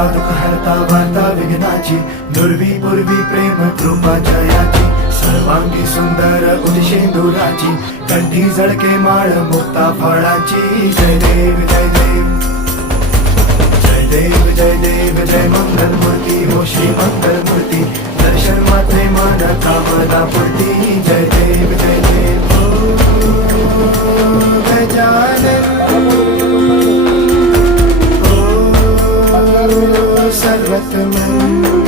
हरता दुःख हरता वार्ता विघ्नाची, दुर्वी पूर्वी प्रेम कृपा जयाची, सर्वांगी सुंदर उदिशेंदुराची, कंठी झळके माळ मुक्ता फळाची. जय देव जय देव जय देव जय देव जय मंगल मूर्ती हो श्री मंगल मूर्ती, दर्शन मात्रे मन कामना पूर्ती. जय देव जय देव ओ गजानन ओ सर्वतमन.